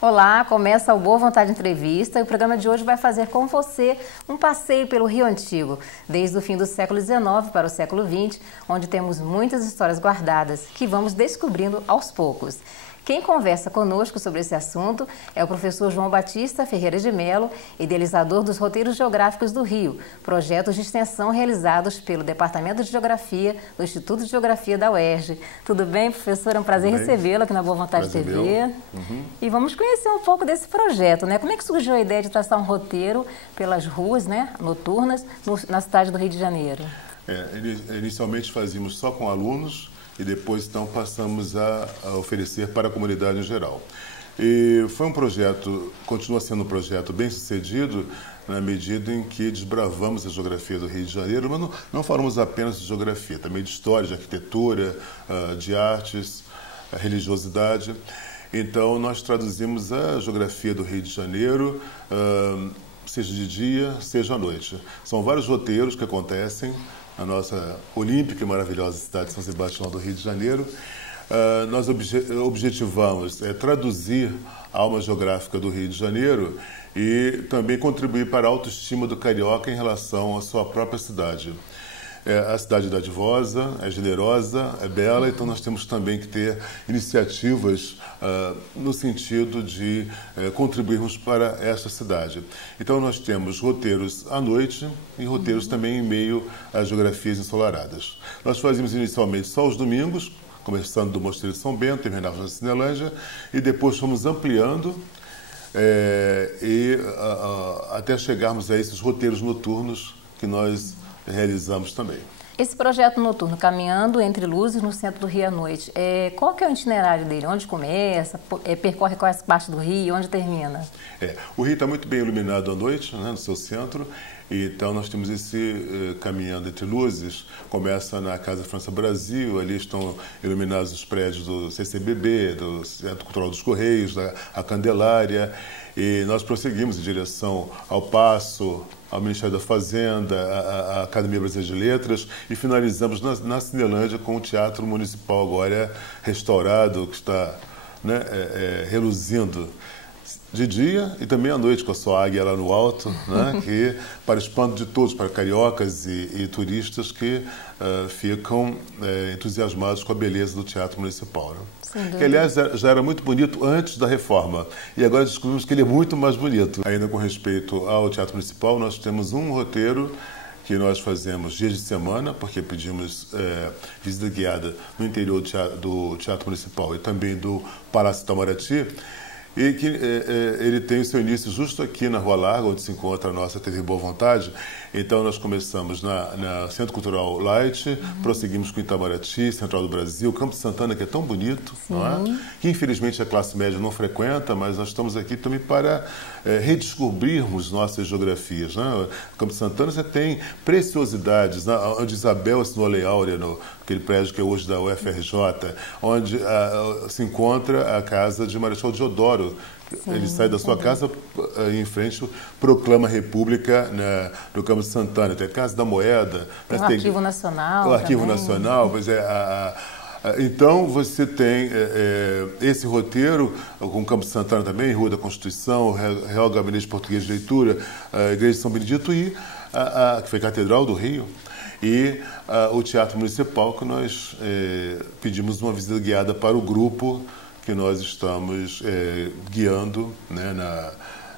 Olá, começa o Boa Vontade Entrevista e o programa de hoje vai fazer com você um passeio pelo Rio Antigo, desde o fim do século XIX para o século XX, onde temos muitas histórias guardadas que vamos descobrindo aos poucos. Quem conversa conosco sobre esse assunto é o professor João Batista Ferreira de Mello, idealizador dos Roteiros Geográficos do Rio, projetos de extensão realizados pelo Departamento de Geografia do Instituto de Geografia da UERJ. Tudo bem, professor? É um prazer recebê-lo aqui na Boa Vontade TV. E vamos conhecer um pouco desse projeto, né? Como é que surgiu a ideia de traçar um roteiro pelas ruas, né, noturnas na cidade do Rio de Janeiro? Inicialmente fazíamos só com alunos, e depois, então, passamos a oferecer para a comunidade em geral. E foi um projeto, continua sendo um projeto bem sucedido, na medida em que desbravamos a geografia do Rio de Janeiro, mas não falamos apenas de geografia, também de história, de arquitetura, de artes, religiosidade. Então, nós traduzimos a geografia do Rio de Janeiro, seja de dia, seja à noite. São vários roteiros que acontecem na nossa olímpica e maravilhosa cidade de São Sebastião do Rio de Janeiro. Nós objetivamos traduzir a alma geográfica do Rio de Janeiro e também contribuir para a autoestima do carioca em relação à sua própria cidade. A cidade é dadivosa, é generosa, é bela, então nós temos também que ter iniciativas no sentido de contribuirmos para essa cidade. Então nós temos roteiros à noite e roteiros também em meio às geografias ensolaradas. Nós fazíamos inicialmente só os domingos, começando do Mosteiro de São Bento, terminávamos na Cinelândia, e depois fomos ampliando até chegarmos a esses roteiros noturnos que nós realizamos também. Esse projeto noturno, Caminhando Entre Luzes no Centro do Rio à Noite, qual que é o itinerário dele? Onde começa? Percorre quais partes do Rio? Onde termina? O Rio está muito bem iluminado à noite, né, no seu centro. Então nós temos esse Caminhando Entre Luzes, começa na Casa França Brasil, ali estão iluminados os prédios do CCBB, do Centro Cultural dos Correios, a Candelária, e nós prosseguimos em direção ao Paço, ao Ministério da Fazenda, à Academia Brasileira de Letras, e finalizamos na Cinelândia com o Teatro Municipal agora restaurado, que está reluzindo de dia e também à noite com a sua águia lá no alto, né, que para espanto de todos, para cariocas e turistas que ficam entusiasmados com a beleza do Teatro Municipal. Né? Que, aliás, já era muito bonito antes da reforma e agora descobrimos que ele é muito mais bonito. Ainda com respeito ao Teatro Municipal, nós temos um roteiro que nós fazemos dias de semana, porque pedimos visita guiada no interior do Teatro Municipal e também do Palácio Itamaraty, e que ele tem o seu início justo aqui na Rua Larga, onde se encontra a nossa TV Boa Vontade. Então nós começamos na Centro Cultural Light, prosseguimos com Itamaraty, Central do Brasil, Campo Santana, que é tão bonito, não é? Que infelizmente a classe média não frequenta, mas nós estamos aqui também para redescobrirmos nossas geografias. Né? Campo Santana você tem preciosidades, né? Onde Isabel assinou a Lei Áurea, aquele prédio que é hoje da UFRJ, onde se encontra a casa de Marechal Deodoro. Ele sai da sua casa em frente, proclama a República no Campo Santana. Tem a Casa da Moeda. Tem o Arquivo Nacional. O Arquivo Nacional, pois então você tem esse roteiro com o Campo Santana também, Rua da Constituição, Real Gabinete Português de Leitura, a Igreja de São Benedito que foi Catedral do Rio, e o Teatro Municipal, que nós pedimos uma visita guiada para o grupo que nós estamos guiando, né,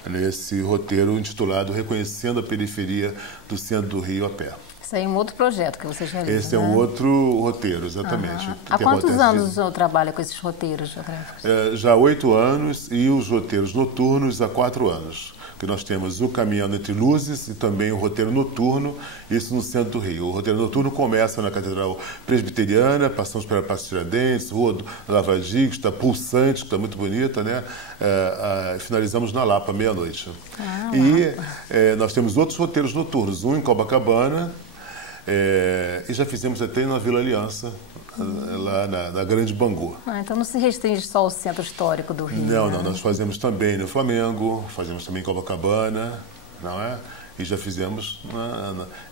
nesse roteiro intitulado Reconhecendo a Periferia do Centro do Rio a Pé. Isso aí é um outro projeto que vocês realizam, Esse é um outro roteiro, exatamente. Há quantos anos o senhor trabalha com esses roteiros geográficos? Já há 8 anos e os roteiros noturnos há 4 anos. Que nós temos o Caminhando Entre Luzes e também o roteiro noturno, isso no centro do Rio. O roteiro noturno começa na Catedral Presbiteriana, passamos pela Praça Tiradentes, Rua Lavradio, que está pulsante, que está muito bonita, né? Finalizamos na Lapa, meia-noite. Nós temos outros roteiros noturnos, um em Copacabana, e já fizemos até na Vila Aliança, lá na Grande Bangu. Então não se restringe só ao centro histórico do Rio. Não, nós fazemos também no Flamengo, fazemos também em Copacabana, não é? E já fizemos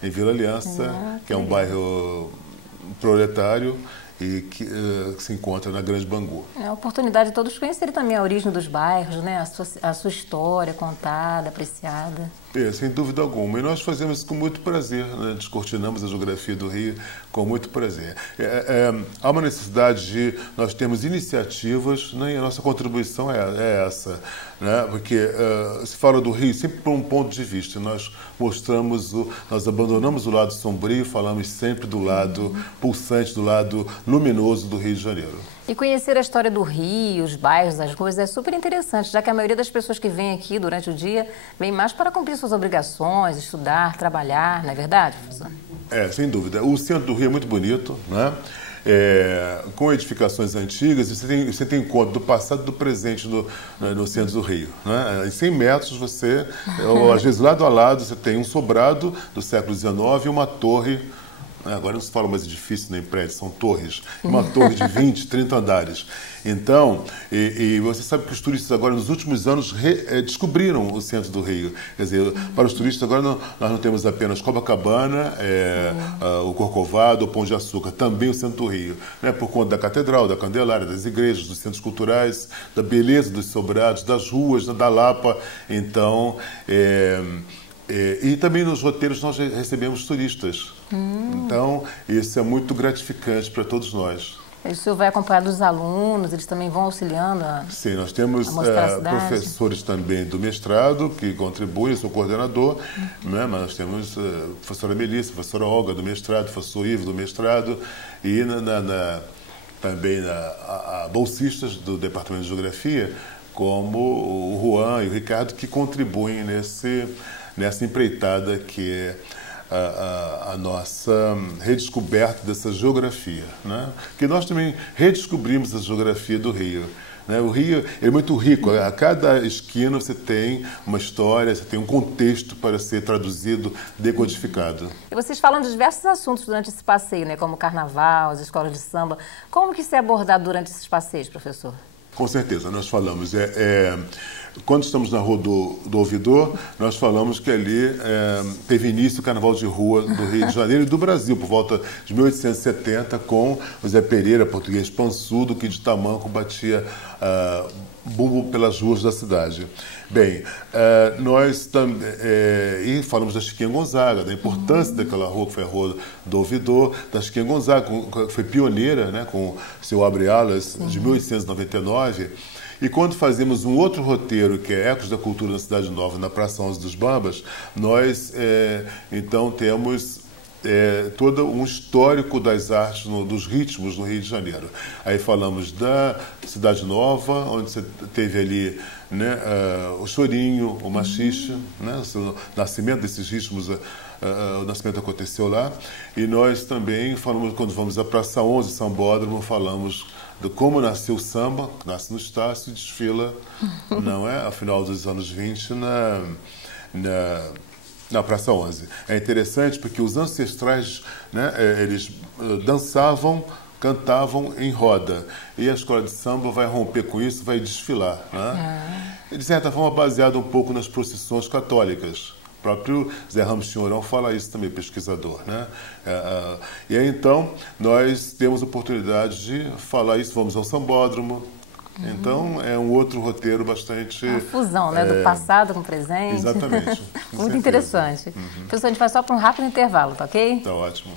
em Vila Aliança, que é um bairro proletário, e que se encontra na Grande Bangu. É a oportunidade de todos conhecerem também a origem dos bairros, né? A sua história contada, apreciada. Sem dúvida alguma. E nós fazemos isso com muito prazer, né? Descortinamos a geografia do Rio com muito prazer. Há uma necessidade de nós termos iniciativas, né? E a nossa contribuição é essa, né? Porque se fala do Rio sempre por um ponto de vista. Nós nós abandonamos o lado sombrio, falamos sempre do lado pulsante, do lado luminoso do Rio de Janeiro. E conhecer a história do Rio, os bairros, as ruas, é super interessante, já que a maioria das pessoas que vêm aqui durante o dia vem mais para cumprir suas obrigações, estudar, trabalhar, não é verdade, professor? Sem dúvida. O centro do Rio é muito bonito, né? Com edificações antigas, você tem conta do passado e do presente no centro do Rio. Né? Em 100 metros, ou às vezes lado a lado, você tem um sobrado do século XIX e uma torre. Agora não se fala mais edifício nem prédio, são torres. Uma torre de 20, 30 andares. Então, e você sabe que os turistas agora, nos últimos anos, descobriram o centro do Rio. Quer dizer, para os turistas agora nós não temos apenas Copacabana, o Corcovado, o Pão de Açúcar, também o centro do Rio. Né? Por conta da Catedral, da Candelária, das igrejas, dos centros culturais, da beleza dos sobrados, das ruas, da Lapa. Então, e também nos roteiros nós recebemos turistas. Então, isso é muito gratificante para todos nós. E o senhor vai acompanhar dos alunos, eles também vão auxiliando Sim, nós temos professores também do mestrado que contribuem, eu sou coordenador, né? Mas nós temos a professora Melissa, a professora Olga do mestrado, o professor Ivo do mestrado e também bolsistas do Departamento de Geografia, como o Juan e o Ricardo, que contribuem nessa empreitada que é a nossa redescoberta dessa geografia, né? Que nós também redescobrimos a geografia do Rio. Né? O Rio é muito rico, a cada esquina você tem uma história, você tem um contexto para ser traduzido, decodificado. E vocês falam de diversos assuntos durante esse passeio, né? Como o carnaval, as escolas de samba. Como que isso é abordado durante esses passeios, professor? Com certeza, nós falamos. Quando estamos na Rua do Ouvidor, nós falamos que ali teve início o Carnaval de Rua do Rio de Janeiro e do Brasil, por volta de 1870, com o Zé Pereira, português pançudo, que de tamanco batia bumbo pelas ruas da cidade. Bem, nós também e falamos da Chiquinha Gonzaga, da importância daquela rua que foi a Rua do Ouvidor, da Chiquinha Gonzaga, que foi pioneira, né, com seu Abre Alas, de 1899. E quando fazemos um outro roteiro, que é Ecos da Cultura na Cidade Nova, na Praça 11 dos Bambas, nós, então, temos todo um histórico das artes, dos ritmos no Rio de Janeiro. Aí falamos da Cidade Nova, onde você teve ali, né, o chorinho, o machixe, né, o nascimento desses ritmos, o nascimento aconteceu lá. E nós também falamos, quando vamos à Praça 11, Sambódromo, falamos de como nasceu o samba, nasce no Estácio e desfila, não é, ao final dos anos 20 na Praça 11. É interessante porque os ancestrais, né, eles dançavam, cantavam em roda. E a escola de samba vai romper com isso, vai desfilar. Né? De certa forma, baseado um pouco nas procissões católicas. O próprio Zé Ramos Chinhorão fala isso também, pesquisador. Né? E aí, então, nós temos a oportunidade de falar isso. Vamos ao Sambódromo. Então, é um outro roteiro bastante... Uma fusão, né? Do passado com o presente. Exatamente. Muito interessante. Professor, a gente vai só para um rápido intervalo, tá ok? Tá ótimo.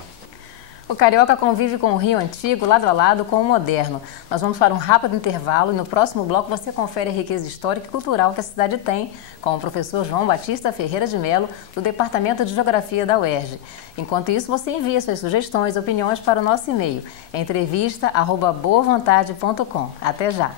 O carioca convive com o Rio antigo, lado a lado com o moderno. Nós vamos para um rápido intervalo e no próximo bloco você confere a riqueza histórica e cultural que a cidade tem, com o professor João Batista Ferreira de Melo, do Departamento de Geografia da UERJ. Enquanto isso, você envia suas sugestões e opiniões para o nosso e-mail, entrevista@boavontade.com. Até já!